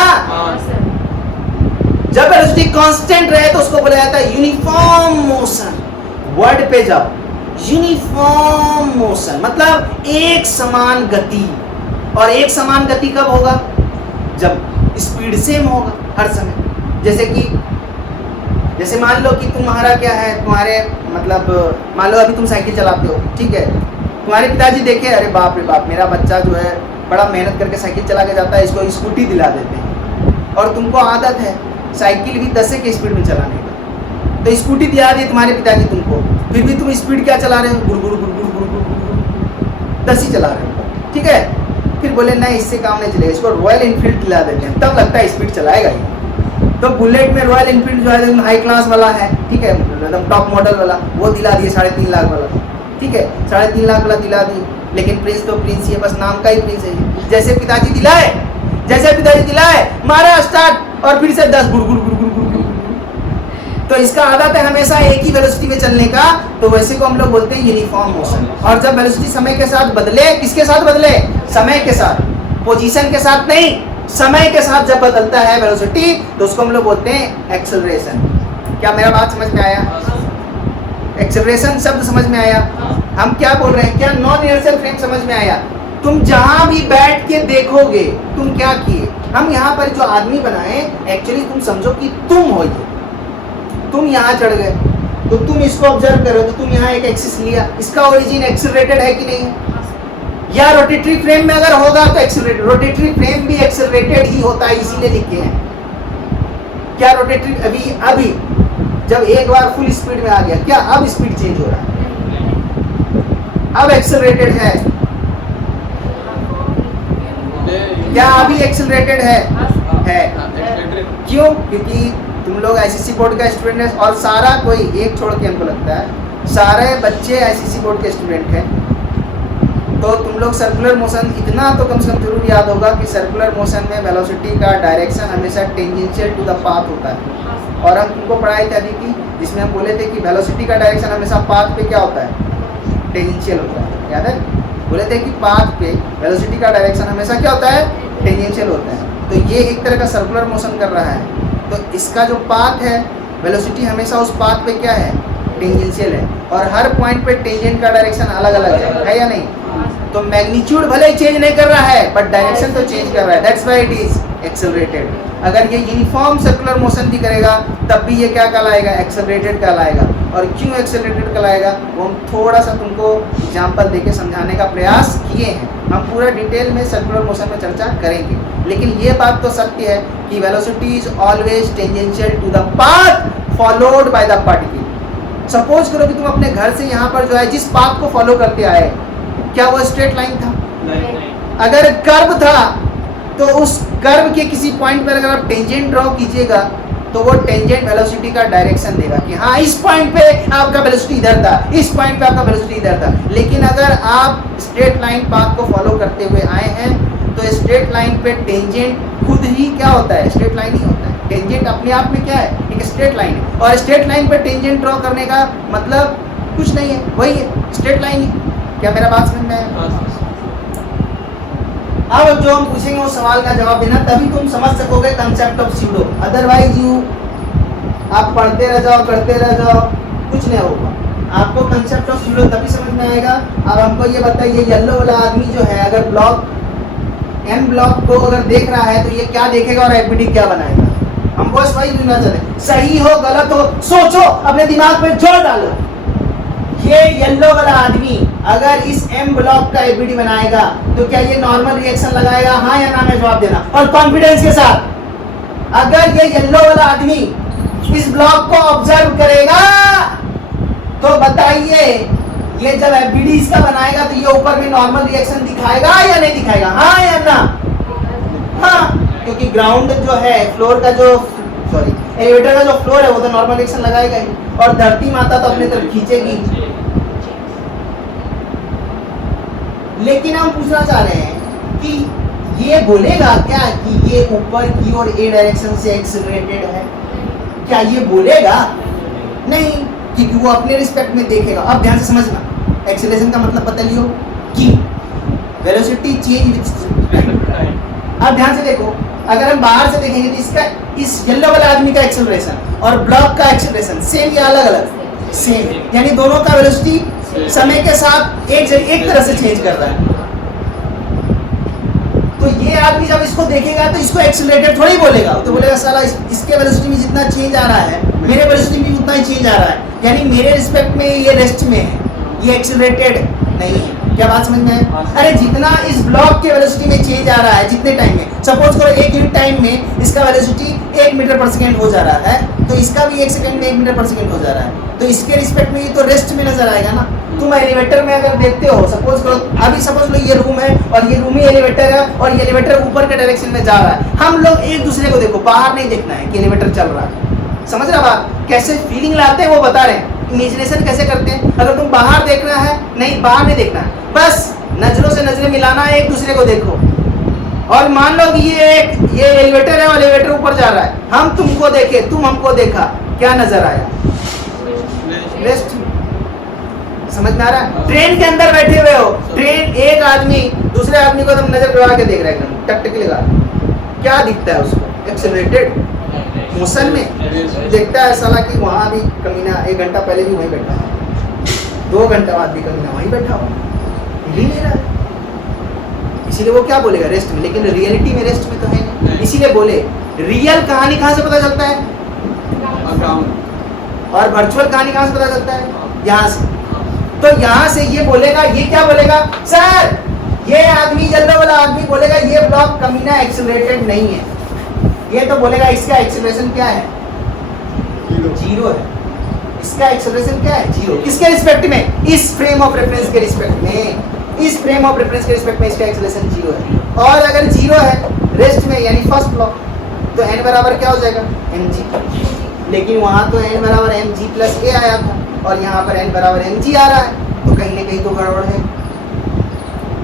जब वेलोसिटी कांस्टेंट रहे तो उसको बोला जाता है यूनिफॉर्म मोशन। वर्ड पे जाओ, यूनिफॉर्म मोशन मतलब एक समान गति। और एक समान गति कब होगा? जब स्पीड सेम होगा हर समय। जैसे मान लो कि तुम्हारा क्या है, तुम्हारे मतलब मान लो अभी तुम साइकिल चलाते हो, ठीक है? तुम्हारे पिताजी देखे, अरे बाप रे बाप, मेरा बच्चा जो है बड़ा मेहनत करके साइकिल चला के जाता है, इसको स्कूटी दिला देते हैं। और तुमको आदत है साइकिल भी 10 के स्पीड में चलाने का, तो स्कूटी दिला दी तुम्हारे पिताजी तुमको, फिर भी तुम स्पीड क्या चला रहे हो? गुड़ गुड़ गुड़ गुड़ गुड़ गुड़ 10 ही चला रहे हो, ठीक है? फिर बोले नहीं, इससे काम नहीं चलेगा, इसको रॉयल इनफील्ड दिला देते हैं, तब लगता है स्पीड चलाएगा ही। तो बुलेट में रॉयल इनफील्ड जो है एकदम हाई क्लास वाला है, ठीक है, एकदम टॉप मॉडल वाला, वो दिला दिए 3.5 लाख वाला, ठीक है, 3.5 लाख वाला दिला दिए। लेकिन प्रिंस तो प्रिंस ही है, बस नाम का ही प्रिंस है। जैसे पिताजी दिलाए, मारा स्टार्ट और फिर से 10 गुड़ गुड़ गुड़ गुड़ गुड़ गुड़। तो इसका आदत है हमेशा एक ही वेलोसिटी में चलने का, तो वैसे को हम लोग बोलते हैं यूनिफॉर्म मोशन। और जब वेलोसिटी समय के साथ बदले, किसके साथ बदले? समय के साथ, पोजीशन के साथ नहीं, समय के साथ जब बदलता है वेलोसिटी तो उसको हम लोग बोलते हैं एक्सेलरेशन। क्या मेरा बात समझ में आया? एक्सेलरेशन शब्द समझ में आया? हम क्या बोल रहे हैं? क्या नॉन इनर्शियल फ्रेम समझ में आया? तुम जहां भी बैठ के देखोगे, तुम क्या किए? हम यहाँ पर जो आदमी बनाए, एक्चुअली तुम समझो कि तुम हो ये। तुम यहाँ चढ़ गए तो तुम इसको ऑब्जर्व करो, तो तुम यहाँ एक एक्सिस लिया, इसका ओरिजिन एक्सेलरेटेड है कि नहीं है? या रोटेटरी फ्रेम में अगर होगा तो एक्सेलरेटेड, रोटेटरी फ्रेम भी एक्सेलरेटेड ही होता है, इसीलिए लिखे हैं। क्या रोटेटरी अभी जब एक बार फुल स्पीड में आ गया, क्या अब स्पीड चेंज हो रहा है? अब एक्सेलरेटेड है? क्या अभी एक्सेलरेटेड है? क्यों? क्योंकि तुम लोग आईसीसी बोर्ड का स्टूडेंट है, और सारा कोई एक छोड़ के हमको लगता है सारे बच्चे आईसीसी बोर्ड के स्टूडेंट हैं। तो तुम लोग सर्कुलर मोशन इतना तो कम से कम जरूर याद होगा कि सर्कुलर मोशन में वेलोसिटी का डायरेक्शन हमेशा टेंजेंशियल टू द पाथ होता है। और हम तुमको पढ़ाई थी अभी, जिसमें हम बोले थे कि वेलोसिटी का डायरेक्शन हमेशा पाथ पे क्या होता है? टेंजेंशियल होता है। याद है? बोले थे कि पाथ पे वेलोसिटी का डायरेक्शन हमेशा क्या होता है? टेंजेंशियल होता है। तो ये एक तरह का सर्कुलर मोशन कर रहा है, तो इसका जो पाथ है, वेलोसिटी हमेशा उस पाथ पे क्या है? टेंजेंशियल है। और हर पॉइंट पे टेंजेंट का डायरेक्शन अलग अलग है या नहीं? तो मैग्नीट्यूड भले ही चेंज नहीं कर रहा है, बट डायरेक्शन तो चेंज कर रहा है। That's why it is accelerated. अगर ये यूनिफॉर्म सर्कुलर मोशन भी करेगा तब भी ये क्या कहलाएगा? एक्सेलरेटेड कहलाएगा। और क्यों एक्सेलरेटेड कहलाएगा वो हम थोड़ा सा तुमको एग्जांपल देके समझाने का प्रयास किए हैं। हम पूरा डिटेल में सर्कुलर मोशन में चर्चा करेंगे, लेकिन ये बात तो सत्य है कि velocity is always tangential to the path followed by the particle. Suppose करो कि तुम अपने घर से यहाँ पर जो है जिस पाथ को फॉलो करते आए, क्या वो स्ट्रेट लाइन था? नहीं। अगर कर्व था तो उस कर्व के किसी पॉइंट पर अगर आप टेंजेंट ड्रॉ कीजिएगा तो वो टेंजेंट वेलोसिटी का डायरेक्शन देगा कि हाँ इस पॉइंट पे आपका वेलोसिटी इधर था, इस पॉइंट पे आपका वेलोसिटी इधर था। लेकिन अगर आप स्ट्रेट लाइन पाथ को फॉलो करते हुए आए हैं तो स्ट्रेट लाइन पे टेंजेंट खुद ही क्या होता है, स्ट्रेट लाइन ही होता है। टेंजेंट अपने आप में क्या है, एक स्ट्रेट लाइन है। और स्ट्रेट लाइन पे टेंजेंट ड्रॉ करने का मतलब कुछ नहीं है, वही है स्ट्रेट लाइन ही। क्या मेरा बात समझ में आया? अब जो हम पूछेंगे वो सवाल का जवाब देना, तभी तुम समझ सकोगे concept of pseudo. Otherwise you आप पढ़ते रह जाओ, करते रह जाओ, कुछ नहीं होगा। आपको कंसेप्ट ऑफ स्यूडो तभी समझ में आएगा। अब हमको ये बताइए, येलो वाला आदमी जो है अगर ब्लॉक एम ब्लॉक को अगर देख रहा है तो ये क्या देखेगा और एफबीडी क्या बनाएगा? हम बस वही ढूंढना चाहते हैं। सही हो गलत हो सोचो, अपने दिमाग पे जोर डालो। ये येलो वाला आदमी अगर इस एम ब्लॉक का एफबीडी बनाएगा तो क्या ये नॉर्मल रिएक्शन लगाएगा? हाँ या ना में जवाब देना और कॉन्फिडेंस के साथ। अगर ये येलो वाला आदमी इस ब्लॉक को ऑब्जर्व करेगा तो बताइए ये जब एफबीडी इसका बनाएगा तो ये ऊपर में नॉर्मल रिएक्शन दिखाएगा या नहीं दिखाएगा? हाँ या ना? हाँ, क्योंकि ग्राउंड जो है फ्लोर का जो एलिवेटर का जो फ्लोर है वो तो नॉर्मल रिएक्शन लगाएगा ही, और धरती माता तो अपने तरफ खींचेगी। लेकिन हम पूछना चाह रहे हैं कि ये बोलेगा क्या कि ये ऊपर की ओर ए डायरेक्शन से एक्सेलरेटेड है? क्या ये बोलेगा? नहीं, क्योंकि वो अपने रिस्पेक्ट में देखेगा। अब ध्यान से समझना, एक्सेलरेशन का मतलब बता लियो कि वेलोसिटी चेंज विद। अब ध्यान से देखो, अगर हम बाहर से देखेंगे तो इसका इस येलो वाला आदमी का एक्सेलरेशन और ब्लॉक का एक्सेलरेशन सेम या अलग अलग? सेम, यानी दोनों का वेलोसिटी समय के साथ एक तरह से चेंज कर रहा है। तो ये आदमी जब इसको देखेगा तो इसको एक्सेलरेटेड थोड़ी बोलेगा, तो बोलेगा साला इसके वेलोसिटी में जितना चेंज आ रहा है मेरे वेलोसिटी में उतना ही चेंज आ रहा है, यानी मेरे रिस्पेक्ट में ये रेस्ट में है, ये एक्सेलरेटेड नहीं है। क्या बात समझ में है? अरे जितना इस ब्लॉक के वेलोसिटी में चेंज आ रहा है जितने टाइम में, सपोज करो एक यूनिट टाइम में इसका वेलोसिटी 1 मीटर पर सेकंड हो जा रहा है तो इसका भी 1 सेकंड में 1 मीटर पर सेकंड हो जा रहा है, तो इसके रिस्पेक्ट में ये तो रेस्ट में नजर आएगा ना। तुम एलिवेटर में अगर देखते हो, सपोज करो अभी सपोज लो ये रूम है और ये रूम ही एलिवेटर है और ये एलिवेटर ऊपर के डायरेक्शन में जा रहा है। हम लोग एक दूसरे को देखो, बाहर नहीं देखना है कि एलिवेटर चल रहा है। समझ रहा बात? कैसे फीलिंग लाते हैं वो बता रहे हैं, इमेजिनेशन कैसे करते हैं। अगर तुम बाहर देखना है, नहीं बाहर नहीं देखना है, बस नजरों से नजरें मिलाना है, एक दूसरे को देखो और मान लो कि ये एलिवेटर है और एलिवेटर ऊपर जा रहा है, हम तुमको देखे, तुम हमको देखा, क्या नजर आया? रेस्ट। समझ में आ रहा है? ट्रेन के अंदर बैठे हुए हो, ट्रेन एक आदमी दूसरे आदमी को तुम नजर लगा के देख रहे हो, टकटकी लगा, क्या दिखता है उसको? एक्सेलरेटेड मोशन में देखता है साला कि वहाँ भी कमीना 1 घंटा पहले भी वहीं बैठा है, 2 घंटा बाद भी कमीना वहीं बैठा हुआ, हिल नहीं रहा है। इसीलिए वो क्या बोलेगा? रेस्ट में। लेकिन रियलिटी में रेस्ट में तो है नहीं, इसीलिए बोले रियल कहानी कहाँ से पता चलता है और वर्चुअल कहानी कहाँ से पता चलता है? यहाँ से। तो यहाँ से ये बोलेगा, ये क्या बोलेगा? सर ये आदमी येलो वाला आदमी बोलेगा ये ब्लॉक कमीना एक्सेलरेटेड नहीं है, ये तो बोलेगा इसका एक्सेलरेशन क्या है? 0 है। इसका एक्सेलरेशन क्या है? 0। किसके रिस्पेक्ट में? इस फ्रेम ऑफ रेफरेंस के रिस्पेक्ट में, इस फ्रेम ऑफ रेफरेंस के रिस्पेक्ट में इसका एक्सेलरेशन 0 है। और अगर 0 है रेस्ट में यानी फर्स्ट ब्लॉक, तो n बराबर क्या हो जाएगा? mg। लेकिन वहाँ तो n बराबर mg प्लस a आया था और यहाँ पर n बराबर mg आ रहा है, तो कहीं ना कहीं तो गड़बड़ है।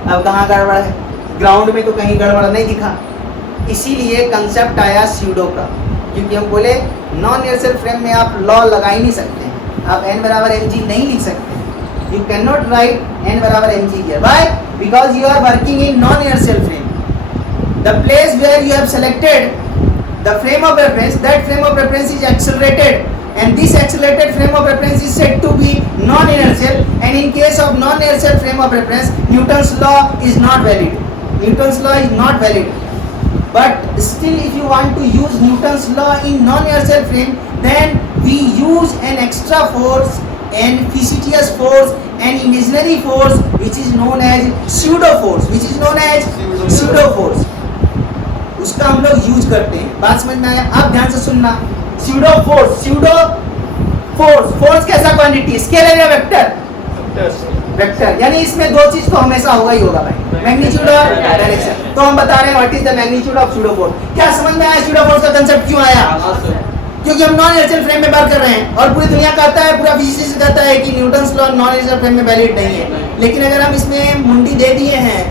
अब कहाँ गड़बड़ है? ग्राउंड में तो कहीं गड़बड़ नहीं दिखा, इसीलिए कंसेप्ट आया स्यूडो का। क्योंकि हम बोले नॉन इनर्शियल फ्रेम में आप लॉ लगा ही नहीं सकते, आप n बराबर mg नहीं लिख सकते। You can not write n बराबर mg here. Why? Because you are working in non inertial frame. The place where you have selected the frame of reference, that frame of reference is accelerated and this accelerated frame of reference is said to be non-inertial, and in case of non-inertial frame of reference Newton's law is not valid. Newton's law is not valid. But still if you want to use Newton's law in non-inertial frame, then we use an extra force, an fictitious force, an imaginary force which is known as pseudo force, which is known as pseudo force. उसका हम लोग use करते हैं। बात समझ में आया? आप ध्यान से सुनना। pseudo force, force कैसा क्वांटिटी? स्केलर या वेक्टर? वेक्टर। यानी इसमें 2 चीज तो हमेशा होगा ही होगा भाई, मैग्नीट्यूड और डायरेक्शन। तो हम बता रहे हैं what is the magnitude of pseudo force. क्या समझ में आया स्यूडो फोर्स का कांसेप्ट क्यों आया? क्योंकि हम नॉन इनर्शियल फ्रेम में वर्क कर रहे हैं और पूरी दुनिया कहता है, पूरा फिजिसिस्ट कहता है कि Newton's law non inertial frame में वैलिड नहीं है। लेकिन अगर हम इसमें मुंडी दे दिए हैं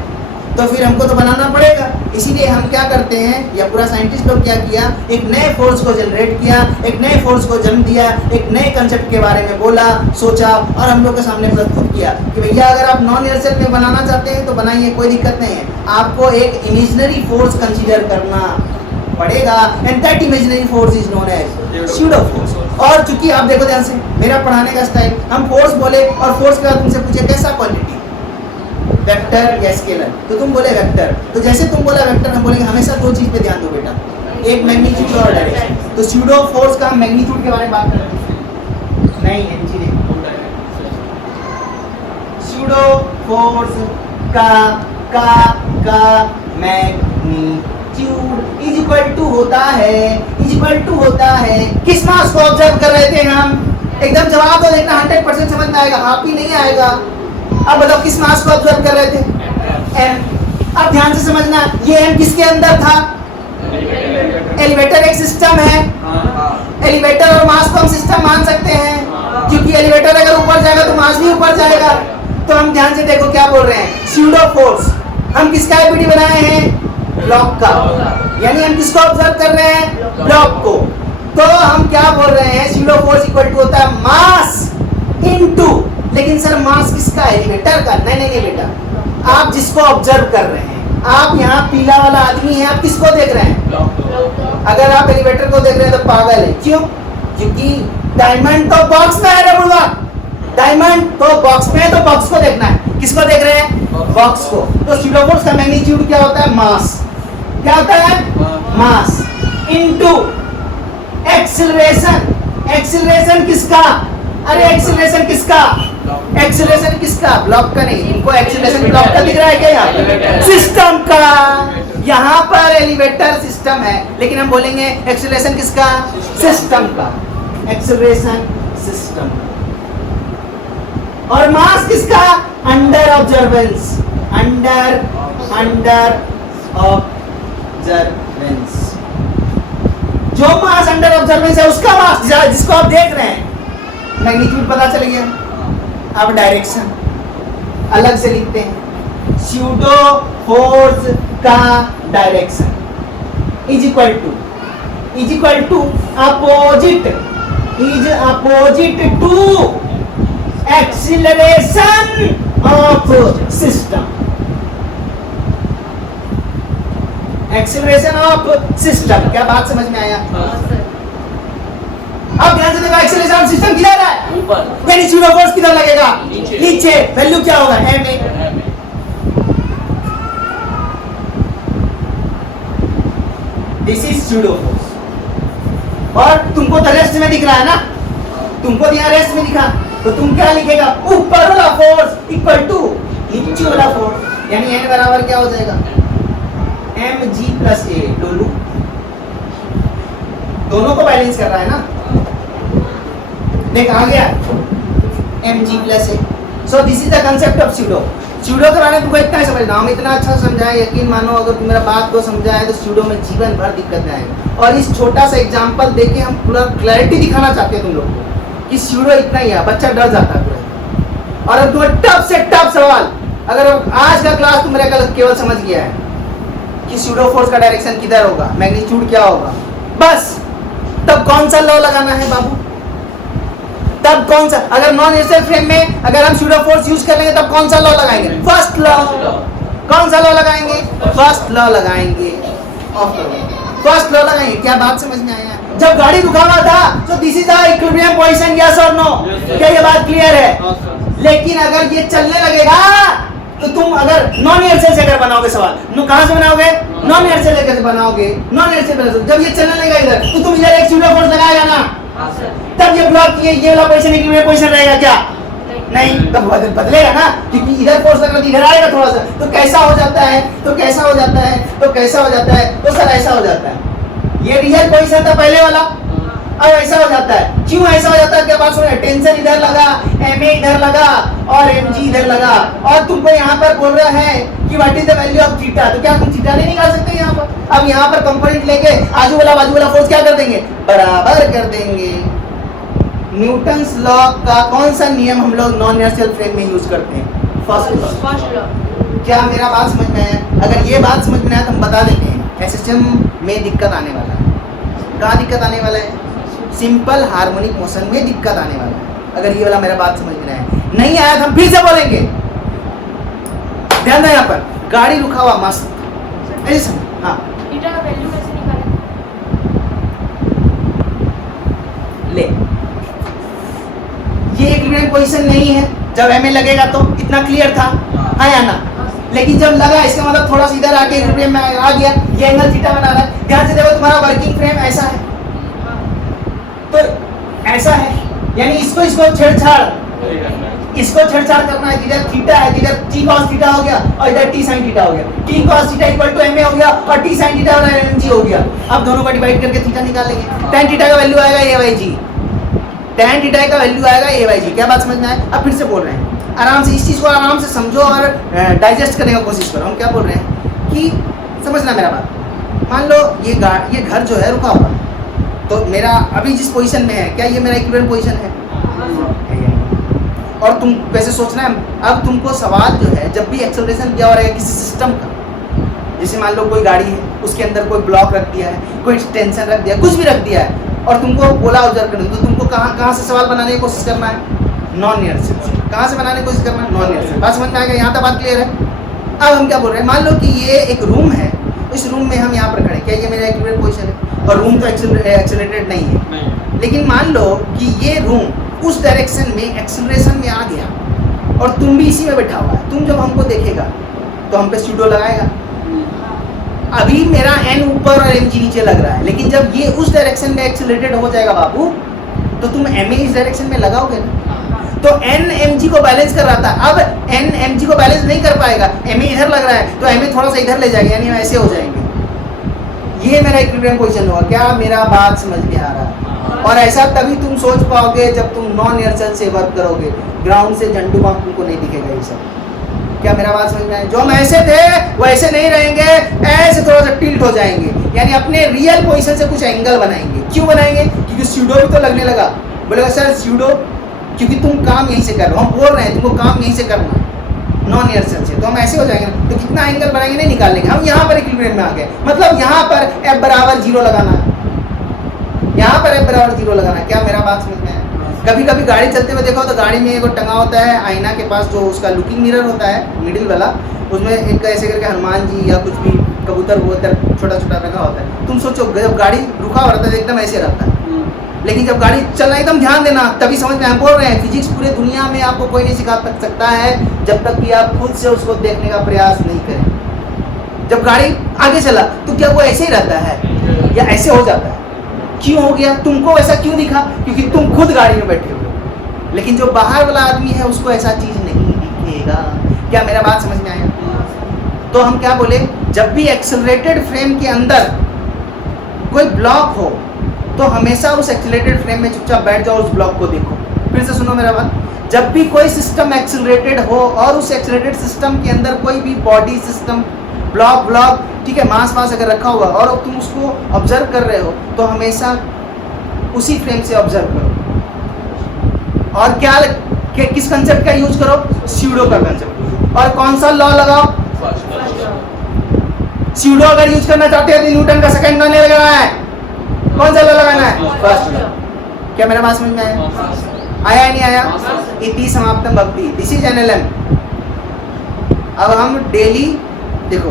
तो फिर हमको तो बनाना पड़ेगा। इसीलिए हम क्या करते हैं, या पूरा साइंटिस्ट लोग क्या किया, एक नए फोर्स को जनरेट किया, एक नए फोर्स को जन्म दिया, एक नए कंसेप्ट के बारे में बोला, सोचा और हम लोग के सामने प्रस्तुत किया कि भैया अगर आप नॉन इनर्शियल में बनाना चाहते हैं तो बनाइए, कोई दिक्कत नहीं है। आपको एक इमेजिनरी फोर्स कंसीडर करना पड़ेगा and that imaginary force is known as pseudo force. और चूंकि आप देखो ध्यान से मेरा पढ़ाने का स्टाइल, हम फोर्स बोले और फोर्स के बाद तुमसे पूछे कैसा क्वांटिटी, वेक्टर या स्केलर, तो तुम बोले वेक्टर। तो जैसे तुम बोला वेक्टर, हम बोलेंगे हमेशा दो चीज पे ध्यान दो बेटा, एक मैग्नीट्यूड और डायरेक्शन। तो स्यूडो फोर्स का मैग्नीट्यूड के बारे में बात करें नहीं एनजी देखो, स्यूडो फोर्स का मैग्नीट्यूड इज इक्वल टू होता है किस मास को ऑब्जर्व कर रहे थे हम। एकदम जवाब तो देखना 100% समझ में आएगा, आप ही नहीं आएगा। अब बताओ किस मास को ऑब्जर्व कर रहे थे, एम। अब ध्यान से समझना, ये एम किसके अंदर था, एलिवेटर एक सिस्टम है, एलिवेटर और मास को हम सिस्टम मान सकते हैं क्योंकि एलिवेटर अगर ऊपर जाएगा तो मास भी ऊपर जाएगा। तो हम ध्यान से देखो क्या बोल रहे हैं, स्यूडो फोर्स हम किसका आईपीडी बनाए हैं, ब्लॉक का, यानी हम किसको ऑब्जर्व कर रहे हैं, ब्लॉक को। तो हम क्या बोल रहे हैं, स्यूडो फोर्स इक्वल टू होता है मास इनटू, लेकिन सर मास किसका है, एलिवेटर का। नहीं बेटा, आप जिसको ऑब्जर्व कर रहे हैं, आप यहाँ पीला वाला आदमी है, आप किसको देख रहे हैं। अगर आप एलिवेटर को देख रहे हैं तो पागल है, क्यों, क्योंकि डायमंड तो बॉक्स में है रे बुढ़वा, डायमंड तो बॉक्स में है, तो बॉक्स को देखना है। किसको देख रहे हैं, बॉक्स को। तो स्यूडो फोर्स का मैग्नीट्यूड क्या होता है, मास। क्या होता है, मास इनटू एक्सीलरेशन। एक्सीलरेशन किसका, अरे एक्सीलरेशन किसका, एक्सीलरेशन किसका, ब्लॉक का नहीं। इनको एक्सीलरेशन ब्लॉक का दिख रहा है क्या, यहाँ सिस्टम का। यहाँ पर एलिवेटर सिस्टम है, लेकिन हम बोलेंगे एक्सीलरेशन किसका, सिस्टम का, एक्सीलरेशन सिस्टम। और मास किसका, अंडर ऑब्जर्वेंस, अंडर ऑब्जर्वेंस। जो मास अंडर ऑब्जर्वेंस है उसका मास, जिसको आप देख रहे हैं। मैग्नीट्यूड पता चल गया। अब डायरेक्शन अलग से लिखते हैं, स्यूडो फोर्स का direction is equal to opposite to acceleration of system. Acceleration of system, क्या बात समझ में आया। अब ध्यान से देखो, एक्सीलरेशन ऑफ सिस्टम किधर है, ऊपर, यानी स्यूडो फोर्स किधर लगेगा, नीचे। वैल्यू क्या होगा, M A. This is pseudo force. और तुमको तो रेस्ट में दिख रहा है ना, तुमको यहाँ रेस्ट में दिखा, तो तुम क्या लिखेगा, ऊपर वाला फोर्स इक्वल टू नीचे वाला फोर्स, यानी एन बराबर क्या हो जाएगा, एम जी प्लस ए। डोलू दोनों को बैलेंस कर रहा है ना, देख आ गया, M G plus A. So this is the concept of pseudo. Pseudo के बारे में तुमको इतना ही समझना, हम इतना अच्छा समझाए, यकीन मानो अगर तुम मेरा बात को समझाए तो स्यूडो में जीवन भर दिक्कत आएगी। और इस छोटा सा एग्जांपल देके हम पूरा क्लैरिटी दिखाना चाहते हैं तुम लोग को कि स्यूडो इतना ही है, बच्चा डर जाता है पूरा। और अब तुम्हें टफ से टफ सवाल, अगर आज का क्लास तुम मेरा केवल समझ गया है कि स्यूडो फोर्स का डायरेक्शन किधर होगा, मैग्नीट्यूड क्या होगा, बस तब कौन सा लॉ लगाना है बाबू, तब कौन सा, अगर नॉन इनर्शियल फ्रेम में अगर हम स्यूडो फोर्स यूज कर लेंगे तब कौन सा लॉ लगाएंगे, फर्स्ट लॉ। कौन सा लॉ लगाएंगे, फर्स्ट लॉ लगाएंगे, फर्स्ट लॉ लगाएंगे। क्या बात समझ में आया। जब गाड़ी रुका हुआ था तो this is the equilibrium position, yes और नो, क्या ये बात क्लियर है। लेकिन अगर ये चलने लगेगा तो तुम अगर नॉन इनर्शियल से अगर बनाओगे सवाल, कहां से बनाओगे, नॉन इनर्शियल से बनाओगे, नॉन इनर्शियल। जब ये चलने लगेगा इधर तो तुम इधर एक स्यूडो फोर्स लगाएगा ना, तब ये ब्लॉक ये वाला पोजीशन इक्विलिब्रियम पोजीशन रहेगा क्या, नहीं, तब बदलेगा ना, क्योंकि इधर फोर्स लगा तो इधर आएगा थोड़ा सा। तो कैसा हो जाता है, तो कैसा हो जाता है, तो कैसा हो जाता है, तो सर ऐसा हो जाता है। ये रियल पोजीशन था पहले वाला, अब ऐसा हो जाता है। क्यों ऐसा हो जाता है, क्या बात सुनो, टेंशन इधर लगा, एम ए इधर लगा और एम जी इधर लगा, और तुमको यहाँ पर बोल रहा है कि what is the value of theta, तो क्या तुम थीटा नहीं निकाल सकते यहाँ पर? अब यहाँ पर कंपोनेंट लेके आजू वाला फोर्स क्या कर देंगे, बराबर कर देंगे। न्यूटन्स लॉ का कौन सा नियम हम लोग नॉन इनर्शियल फ्रेम में यूज करते हैं? First law. क्या मेरा बात समझ में है? अगर ये बात समझ में आए तो हम बता देते हैं एसएसएम में दिक्कत आने वाला है। कहाँ दिक्कत आने वाला है? सिंपल हार्मोनिक मोशन में दिक्कत आने वाला है। अगर ये वाला मेरा बात समझ में आए, नहीं आया तो हम फिर से बोलेंगे। ध्यान दें, यहाँ पर गाड़ी रुका हुआ मस्त ऐसे समझ। हाँ थीटा का वैल्यू कैसे निकालें? ले, ये इक्विलिब्रियम पोजीशन नहीं है, जब एमए लगेगा तो इतना क्लियर था, हाँ या ना? लेकिन जब लगा इसका मतलब थोड़ा सा इधर आके इक्विलिब्रियम में आ गया, ये एंगल थीटा बना रहा है। ध्यान से देखो, तुम्हारा वर्किंग फ्रेम ऐसा है तो ऐसा है, यानी इसको छेड़छाड़ करना है। इधर थीटा है, इधर टी कॉस थीटा हो गया और इधर टी साइन थीटा हो गया। T cos theta equal to MA हो गया और टी साइन थीटा एमजी हो गया। अब दोनों को डिवाइड करके थीटा निकाल लेंगे। tan थीटा का वैल्यू आएगा ए बाई जी, tan थीटा का वैल्यू आएगा ए बाई जी। क्या बात समझ में आए? अब फिर से बोल रहे हैं, आराम से इस चीज को आराम से समझो और डाइजेस्ट करने की कोशिश करो। हम क्या बोल रहे हैं कि समझना मेरा बात। मान लो ये घर जो है रुका हुआ, तो मेरा अभी जिस पोजीशन में है, क्या ये मेरा इक्विलिब्रियम पोजीशन है? और तुम वैसे सोचना है, अब तुमको सवाल जो है, जब भी एक्सेलरेशन किया हो रहा है किसी सिस्टम का, जैसे मान लो कोई गाड़ी है, उसके अंदर कोई ब्लॉक रख दिया है, कोई टेंशन रख दिया, कुछ भी रख दिया है, और तुमको बोला ऑब्जर्व करने, तो तुमको कहाँ से सवाल बनाने की कोशिश करना है? नॉन इनर्शियल से। कहाँ से बनाने की कोशिश करना है? Non inertial. बात समझ में आएगा? यहाँ तक बात क्लियर है? अब हम क्या बोल रहे हैं, मान लो कि ये एक रूम है, इस रूम में हम यहाँ पर खड़े, क्या ये मेरा इक्विलिब्रियम पोजीशन है? और रूम तो एक्सेलरेटेड नहीं है, लेकिन मान लो कि ये रूम उस डायरेक्शन में एक्सेलरेशन में आ गया और तुम भी इसी में बैठा हुआ है। तुम जब हमको देखेगा तो हम पे स्यूडो लगाएगा। अभी मेरा एन ऊपर और एम जी नीचे लग रहा है, लेकिन जब ये उस डायरेक्शन में एक्सेलरेटेड हो जाएगा बाबू, तो तुम एम ए इस डायरेक्शन में लगाओगे ना। तो एन एम जी को बैलेंस कर रहा था, अब एन एम जी को बैलेंस नहीं कर पाएगा। एम ए इधर लग रहा है तो एम ए थोड़ा सा इधर ले जाएगा, यानी ऐसे हो जाएंगे। ये मेरा इक्विलिब्रियम पोजीशन होगा। क्या मेरा बात समझ में आ रहा है? और ऐसा तभी तुम सोच पाओगे जब तुम नॉन इनर्शियल से वर्क करोगे। ग्राउंड से झंडू बाम तुमको नहीं दिखेगा ये सब। क्या मेरा बात समझ में आया? जो हम ऐसे थे वो ऐसे नहीं रहेंगे, ऐसे थोड़ा सा टिल्ट हो जाएंगे, यानी अपने रियल पोजीशन से कुछ एंगल बनाएंगे। क्यों बनाएंगे? क्योंकि स्यूडो भी तो लगने लगा। बोलेगा सर स्यूडो, क्योंकि तुम काम यहीं से कर रहे हो, हम बोल रहे हैं तुमको काम यहीं से करना है नॉन इनर्शियल से, तो हम ऐसे हो जाएंगे ना। तो कितना एंगल बनाएंगे? नहीं निकाल लेंगे। हम यहाँ पर इक्विलिब्रियम में आ गए, मतलब यहाँ पर F बराबर 0 लगाना है, यहाँ पर F बराबर 0 लगाना है। क्या मेरा बात समझ में है? कभी कभी गाड़ी चलते हुए देखो तो गाड़ी में एक टंगा होता है आईना के पास, जो उसका लुकिंग मिरर होता है मिडिल वाला, उसमें एक ऐसे करके हनुमान जी या कुछ भी कबूतर वबूतर छोटा छोटा रखा होता है। तुम सोचो जब गाड़ी रुका हुआ रहता है एकदम ऐसे रहता है, लेकिन जब गाड़ी चलना, एकदम ध्यान देना, तभी समझ में। हम बोल रहे हैं फिजिक्स पूरे दुनिया में आपको कोई नहीं सिखा सकता है जब तक कि आप खुद से उसको देखने का प्रयास नहीं करें। जब गाड़ी आगे चला तो क्या वो ऐसे ही रहता है या ऐसे हो जाता है? क्यों हो गया? तुमको ऐसा क्यों दिखा? क्योंकि तुम खुद गाड़ी में बैठे हुए हो, लेकिन जो बाहर वाला आदमी है उसको ऐसा चीज नहीं दिखेगा। क्या मेरा बात समझ में आया? तो हम क्या बोले, जब भी एक्सेलरेटेड फ्रेम के अंदर कोई ब्लॉक हो तो हमेशा उस एक्सेलरेटेड फ्रेम में चुपचाप बैठ जाओ, उस ब्लॉक को देखो। फिर से सुनो मेरा बात, जब भी कोई सिस्टम एक्सेलरेटेड हो और उस एक्सेलरेटेड सिस्टम के अंदर कोई भी बॉडी सिस्टम ब्लॉक ठीक है, मास अगर रखा हुआ और तुम उसको ऑब्जर्व कर रहे हो, तो हमेशा उसी फ्रेम से ऑब्जर्व करो। और किस कंसेप्ट का यूज करो? स्यूडो का कंसेप्ट। और कौन सा लॉ लगाओ? स्यूडो अगर यूज करना चाहते हो तो न्यूटन का सेकंड लॉ नहीं लगाना है। कौन सा लॉ लगाना है? First law. क्या मेरा बात समझ में आया? आया नहीं आया? इति समाप्तम भक्ति, दिस इज एनएलएम। अब हम डेली देखो